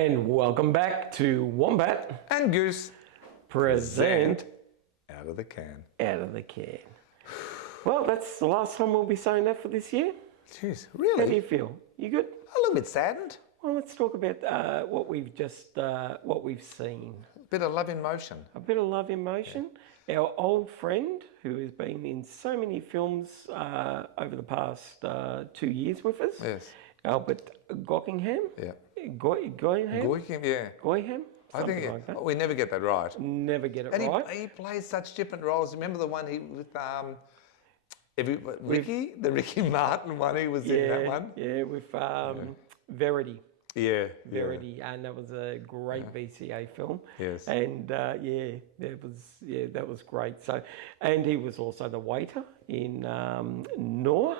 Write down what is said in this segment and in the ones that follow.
And welcome back to Wombat and Goose present Out of the Can. Out of the Can. Well, that's the last time we'll be saying that for this year. Jeez, How do you really? feel? You good? A little bit saddened. Well, let's talk about what we've seen. A bit of love in motion. A bit of love in motion. Yeah. Our old friend, who has been in so many films over the past 2 years with us. Yes. Albert Gockingham. Yeah. Goyham, yeah. Goyham. I think like that. we never get that right. Never get it and right. He plays such different roles. Remember the one with Ricky Martin one? He was in that one. Yeah, with Verity. Yeah, Verity, and that was a great VCA film. Yes. And that was great. So, and he was also the waiter in Noor.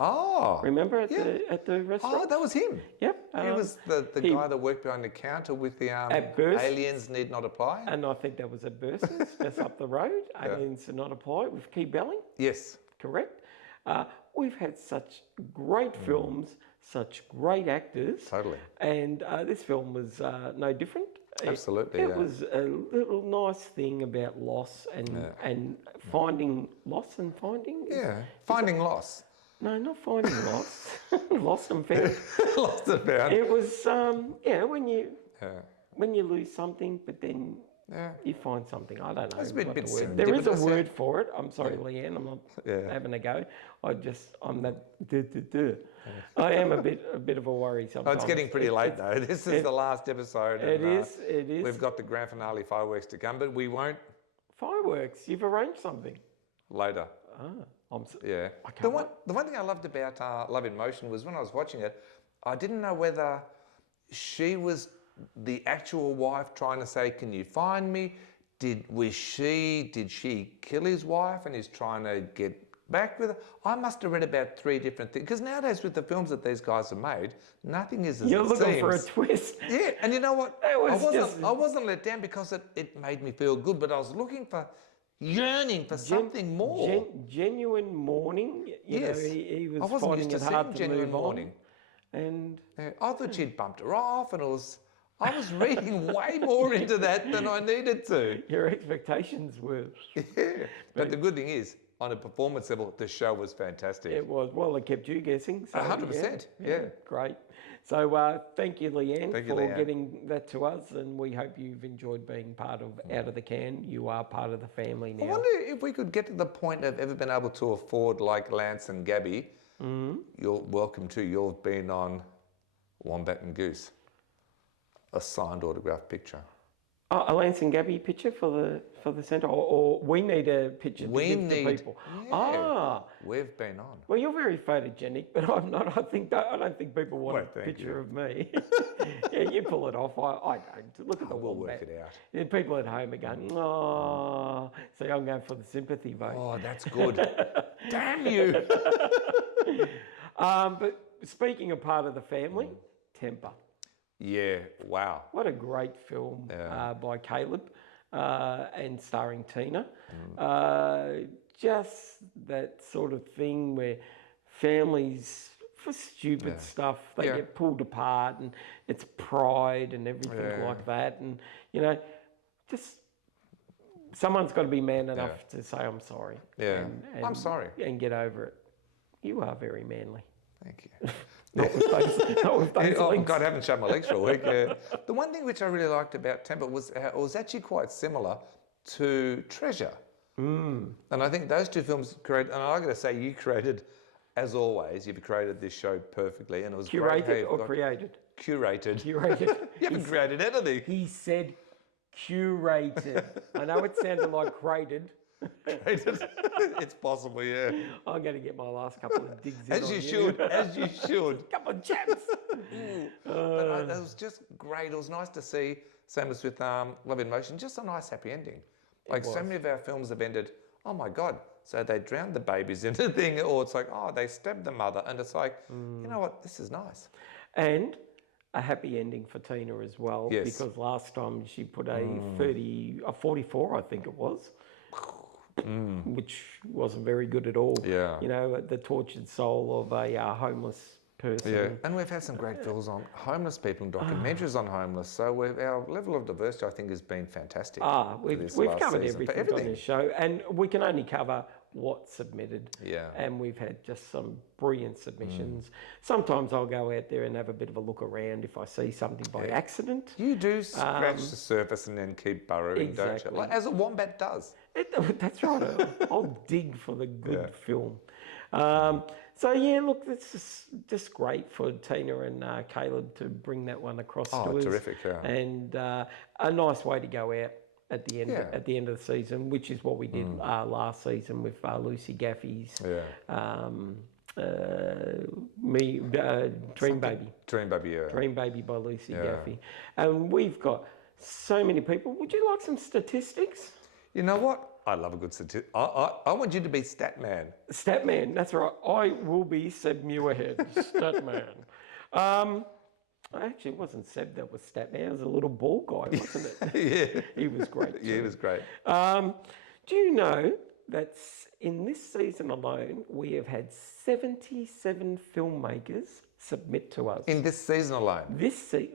Oh, remember at the restaurant? Oh, that was him. Yep. He was the guy that worked behind the counter with the Aliens Need Not Apply. And I think that was at Bursars, just up the road. Aliens Need Not Apply with Key Belling. Yes. Correct. We've had such great films, such great actors. Totally. And this film was no different. Absolutely. It was a little nice thing about loss and finding loss and finding. Finding loss. No, not finding loss. Lost and found. Lost and found. It was when you lose something, but then you find something. I don't know. That's a bit there is a word for it. I'm sorry, Leanne. I'm not having a go. I'm that. I am a bit of a worry sometimes. Oh, it's getting pretty late though. This is the last episode. It is. We've got the grand finale fireworks to come, but we won't. Fireworks. You've arranged something. Later. Ah. The one thing I loved about Love in Motion was when I was watching it, I didn't know whether she was the actual wife trying to say, "Can you find me?" Did she kill his wife and is trying to get back with her? I must have read about 3 different things, because nowadays with the films that these guys have made, nothing is as You're it looking seems. for a twist. Yeah, and you know what? I wasn't let down because it made me feel good, but I was looking for. Yearning for something more. Genuine mourning. You know, he was finding it hard to move on. And I thought she'd bumped her off, and I was reading way more into that than I needed to. Your expectations were. Yeah, but the good thing is, on a performance level, the show was fantastic. It was. Well, it kept you guessing. So 100%. Yeah. Great. So thank you, Leanne, for getting that to us, and we hope you've enjoyed being part of Out of the Can. You are part of the family now. I wonder if we could get to the point of ever been able to afford, like Lance and Gabby. You're welcome to. You've been on Wombat and Goose, a signed autograph picture. A Lance and Gabby picture for the centre, or we need a picture to give to people. Yeah, we've been on. Well, you're very photogenic, but I'm not. I don't think people want a picture of me. Yeah, you pull it off. I don't. Look at the We'll wombat. work it out. And people at home are going, oh. So I'm going for the sympathy vote. Oh, that's good. Damn you. But speaking of part of the family, Temper. Yeah, wow. What a great film by Caleb and starring Tina. Just that sort of thing where families, for stupid stuff, they get pulled apart, and it's pride and everything like that. And, you know, just someone's got to be man enough to say, I'm sorry. Yeah, and I'm sorry. And get over it. You are very manly. Thank you. Not with those legs. God, I haven't shut my legs for a week. The one thing which I really liked about Temper was it was actually quite similar to Treasure. And I think those 2 films created, and I got to say, you created, as always, you've created this show perfectly, and it was curated great or created? Curated. Curated. You haven't created anything. He said curated. I know it sounded like crated. It's possible, yeah. I'm going to get my last couple of digs in As you should. Come on, chaps. But it was just great. It was nice to see, same as with Love in Motion, just a nice happy ending. Like so many of our films have ended, oh my God, so they drowned the babies in the thing, or it's like, oh, they stabbed the mother. And it's like, you know what, this is nice. And a happy ending for Tina as well, because last time she put a 44, I think it was. Which wasn't very good at all. Yeah. You know, the tortured soul of a homeless person. Yeah, and we've had some great films on homeless people and documentaries on homeless. So our level of diversity, I think, has been fantastic. We've covered everything on this show, and we can only cover what's submitted. Yeah. And we've had just some brilliant submissions. Sometimes I'll go out there and have a bit of a look around if I see something by accident. You do scratch the surface and then keep burrowing, don't you? Like, as a wombat does. That's right. I'll dig for the good film. So yeah, look, it's just great for Tina and Caleb to bring that one across to us. Terrific, yeah. And a nice way to go out at the end of the season, which is what we did last season with Lucy Gaffey's Dream Baby. Dream Baby, yeah. Dream Baby by Lucy Gaffey. And we've got so many people. Would you like some statistics? You know what? I love a good statistic. I want you to be Statman. Statman, that's right. I will be Seb Muirhead, Statman. Actually, it wasn't Seb that was Statman. It was a little ball guy, wasn't it? Yeah. He was great. Yeah, he was great. Do you know that in this season alone, we have had 77 filmmakers submit to us? In this season alone?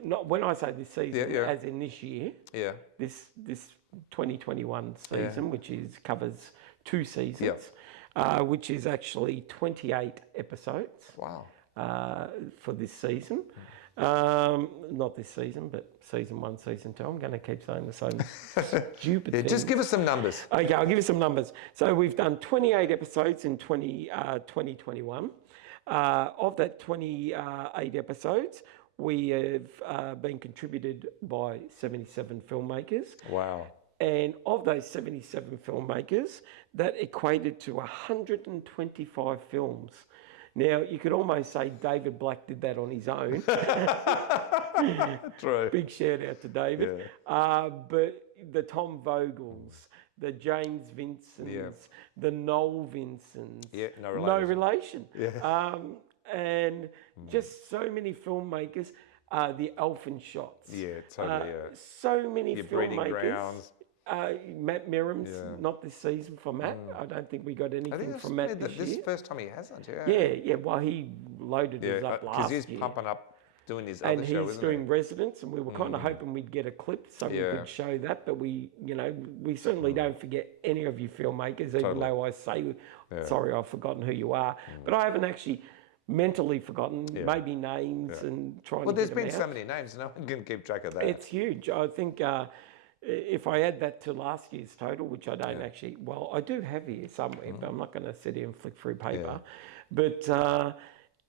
Not when I say this season, as in this year. Yeah. This 2021 season, which covers 2 seasons, which is actually 28 episodes. Wow. For this season. Not this season, but season 1, season 2. I'm going to keep saying the same stupid thing. Just give us some numbers. Okay, I'll give you some numbers. So we've done 28 episodes in 2021. Of that 28 episodes, we have been contributed by 77 filmmakers. Wow. And of those 77 filmmakers, that equated to 125 films. Now, you could almost say David Black did that on his own. True. Big shout out to David. Yeah. But the Tom Vogels, the James Vincents, the Noel Vincents. Yeah, no relation. No relation. Yeah. And just so many filmmakers. The Elfin Shots. Yeah, totally, So many Your filmmakers. Breeding Grounds. Matt Merrim's not this season for Matt. I don't think we got anything from Matt this year. This first time he hasn't, Yeah. Well, he loaded us up last year. Because he's pumping up doing his other show, and he's doing Residents, and we were kind of hoping we'd get a clip so we could show that. But we certainly don't forget any of you filmmakers, even though I say, sorry, I've forgotten who you are. But I haven't actually mentally forgotten, maybe names and trying to Well, there's get them been out. so many names, no one can keep track of that. It's huge. I think if I add that to last year's total, which I don't actually, well, I do have here somewhere, but I'm not going to sit here and flick through paper. But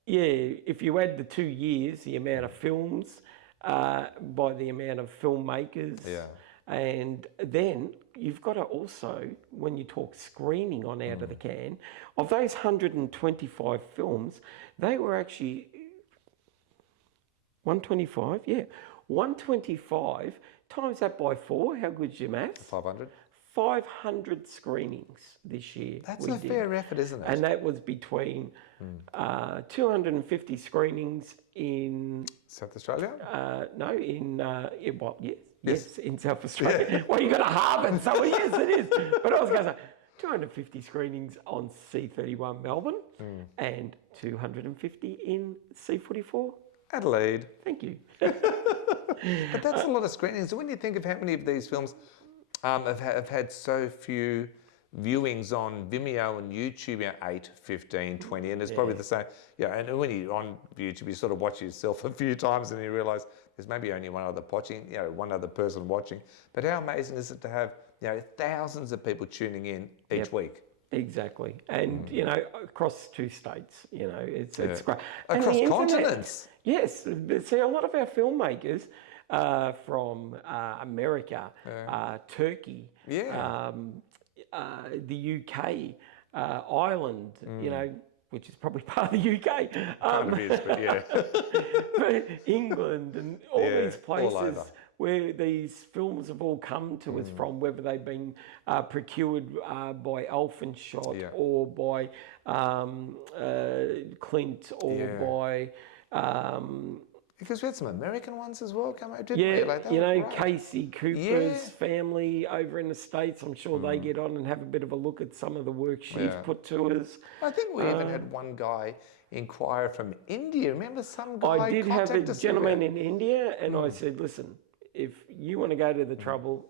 if you add the 2 years, the amount of films by the amount of filmmakers, and then you've got to also, when you talk screening on Out of the Can, of those 125 films, they were actually 125, 125 times that by 4. How good's your maths? 500. 500 screenings this year. That's a fair effort, isn't it? And that was between 250 screenings in South Australia? Yes, in South Australia. Well, you got a Harvard, so yes, it is. But I was going to say 250 screenings on C31 Melbourne and 250 in C44 Adelaide. Thank you. But that's a lot of screenings. When you think of how many of these films have had so few viewings on Vimeo and YouTube, 8, 15, 20, and it's probably the same. Yeah, and when you're on YouTube, you sort of watch yourself a few times and you realise there's maybe only one other watching, one other person watching. But how amazing is it to have, thousands of people tuning in each week? Exactly. And, across 2 states, it's great. Across continents. Yes. See, a lot of our filmmakers from America, Turkey, the UK, Ireland, which is probably part of the UK. Kind of is, but but England and all these places where these films have all come to us from, whether they've been procured by Elfin Shot or by Clint or by... Because we had some American ones as well come out, didn't we? Yeah, Like, they you were know, great. Casey Cooper's family over in the States, I'm sure they get on and have a bit of a look at some of the work she's put to us. I think we even had one guy inquire from India. Remember some guy I did have a contact us gentleman in India, and I said, listen, if you want to go to the trouble,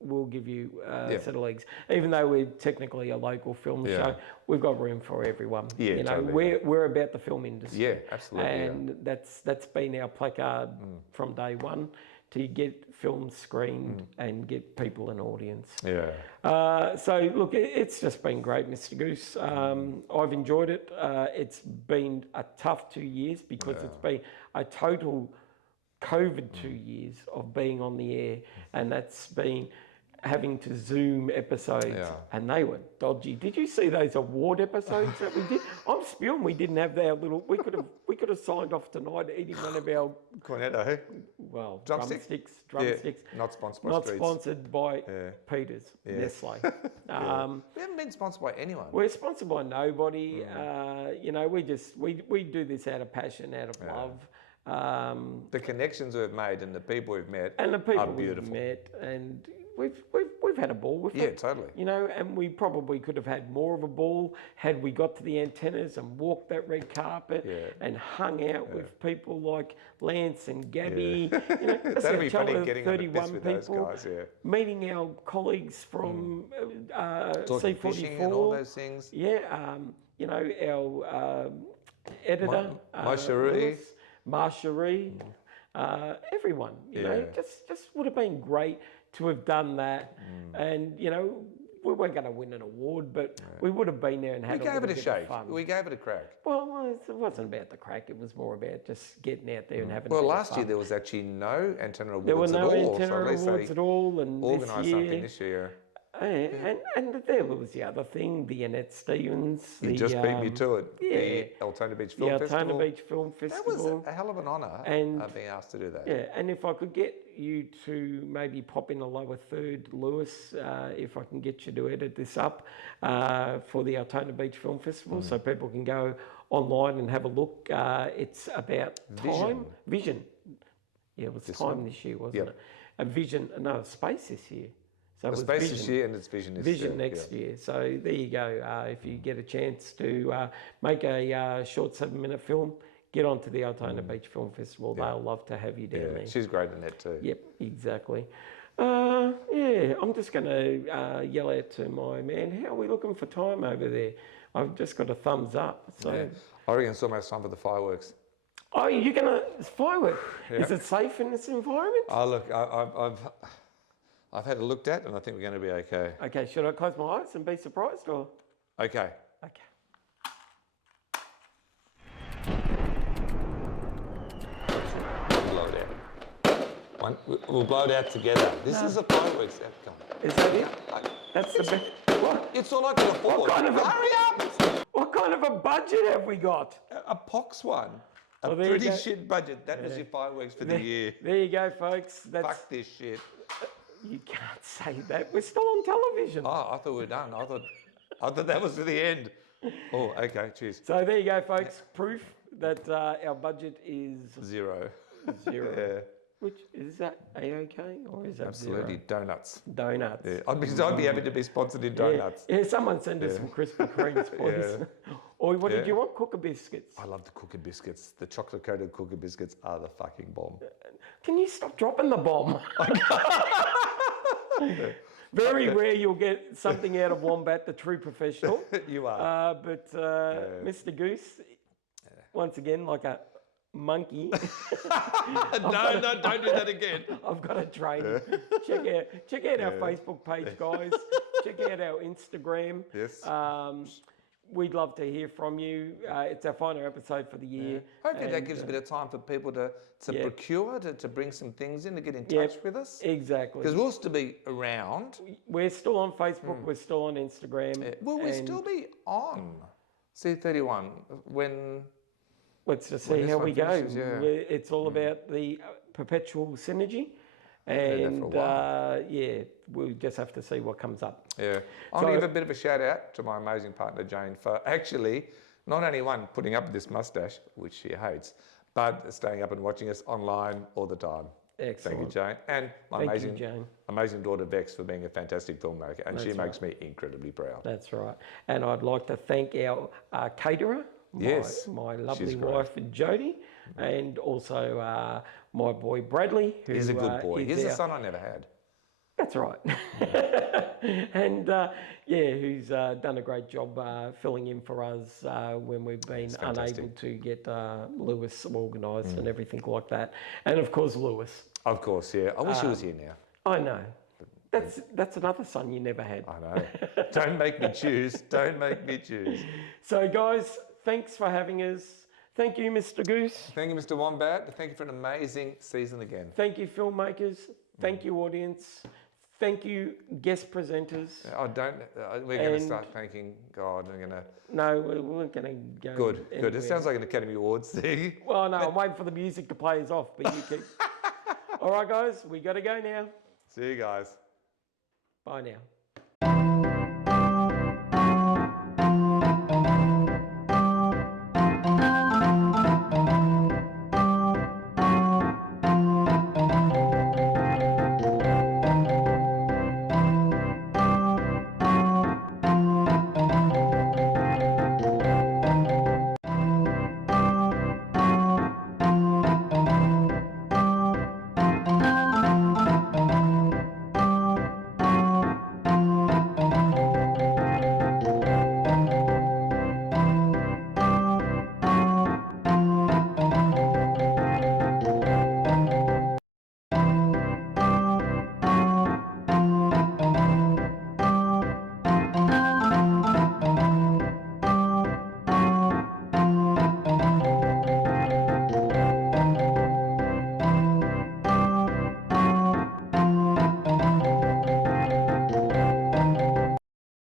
we'll give you a set of legs. Even though we're technically a local film show, we've got room for everyone. Yeah, you know, we're about the film industry. Yeah, absolutely. And that's been our placard from day one, to get films screened and get people an audience. Yeah. So look, it's just been great, Mr. Goose. I've enjoyed it. It's been a tough 2 years because it's been a total COVID 2 years of being on the air, and that's been having to Zoom episodes, and they were dodgy. Did you see those award episodes that we did? I'm spewing we didn't have our little. We could have signed off tonight eating one of our Cornetto. Well, Drumsticks. drumsticks. Not sponsored by Not Streets. sponsored by Peters, Nestle. We haven't been sponsored by anyone. We're sponsored by nobody. You know, we do this out of passion, out of love. The connections we've made and the people we've met And the people are beautiful. we've met, and we've had a ball with it. Yeah, totally. You know, and we probably could have had more of a ball had we got to the antennas and walked that red carpet and hung out with people like Lance and Gabby. You know, That'd be funny getting on the piss with those people, guys, meeting our colleagues from Talking C44 fishing and all those things. Yeah, you know, our editor, Marsharee, everyone, you know, just would have been great to have done that. And, you know, we weren't going to win an award, but we would have been there and had We gave it a shake. fun. We gave it a crack. Well, it wasn't about the crack. It was more about just getting out there and having Well, a bit last of year fun. there was actually no antenna awards There were no at all. antenna So at least awards they at all, and organised something this year. And there was the other thing, the Annette Stevens. You just beat me to it. The Altona Beach Film Festival. The Altona Beach Film That Festival. was a hell of an honour being asked to do that. Yeah, and if I could get you to maybe pop in a lower third, Lewis, if I can get you to edit this up for the Altona Beach Film Festival, so people can go online and have a look. It's about Vision. Yeah, it was time this year, wasn't it? A Vision, no, Space this year. So Space this year and it's Vision this year. Next year. So there you go. If you get a chance to make a short 7-minute film, get onto the Altona Beach Film Festival. They'll love to have you down there. She's great in that too. Yep, exactly. I'm just going to yell out to my man, how are we looking for time over there? I've just got a thumbs up. So I reckon it's almost time for the fireworks. Oh, you're going to firework? Is it safe in this environment? Oh, look, I've had it looked at and I think we're going to be okay. Okay, should I close my eyes and be surprised or? Okay. Okay. Blow it out. We'll blow it out together. This is a fireworks outcome. Is that it? That's the best. What? It's all I can afford. Hurry up! What kind of a budget have we got? A pox one. A Well, there you pretty go. shit budget. That was your fireworks for the year. There you go, folks. Fuck this shit. You can't say that. We're still on television. Oh, I thought we were done. I thought that was to the end. Oh, okay. Cheers. So there you go, folks. Proof that our budget is Zero. zero. Which is that A-OK or is that Absolutely. zero? Donuts. Donuts. Yeah. I'd be happy to be sponsored in donuts. Yeah, someone send us some Krispy Kremes, please. Or what did you want? Cooker biscuits. I love the cookie biscuits. The chocolate coated cookie biscuits are the fucking bomb. Can you stop dropping the bomb? Very rare you'll get something out of Wombat, the true professional. You are. But Mr. Goose, once again, like a monkey. No, don't do that again. I've got a training. Check out our Facebook page, guys. Check out our Instagram. Yes. We'd love to hear from you. It's our final episode for the year. Hopefully that gives a bit of time for people to procure, to bring some things in, to get in touch with us. Exactly. Because we'll still be around. We're still on Facebook. We're still on Instagram. Will we still be on C31 when... Let's just see how we go. It's all about the perpetual synergy. And we'll just have to see what comes up. Yeah. I want to give a bit of a shout out to my amazing partner Jane for actually not only putting up this mustache, which she hates, but staying up and watching us online all the time. Excellent. Thank you, Jane. And my amazing daughter, Bex, for being a fantastic filmmaker. And she makes me incredibly proud. That's right. And I'd like to thank our caterer, my lovely wife, Jodie, and also my boy, Bradley. Who, he's a good boy. He's a son I never had. That's right. And who's done a great job filling in for us when we've been unable to get Lewis organised and everything like that. And of course, Lewis. Of course, yeah. I wish he was here now. I know. That's another son you never had. I know. Don't make me choose. Don't make me choose. So, guys, thanks for having us. Thank you, Mr. Goose. Thank you, Mr. Wombat. Thank you for an amazing season again. Thank you, filmmakers. Thank you, audience. Thank you, guest presenters. We're going to start thanking God. We're going to. No, we're going to go. Good. It sounds like an Academy Awards thing. Well, no, I'm waiting for the music to play us off, but you keep. All right, guys, we got to go now. See you guys. Bye now.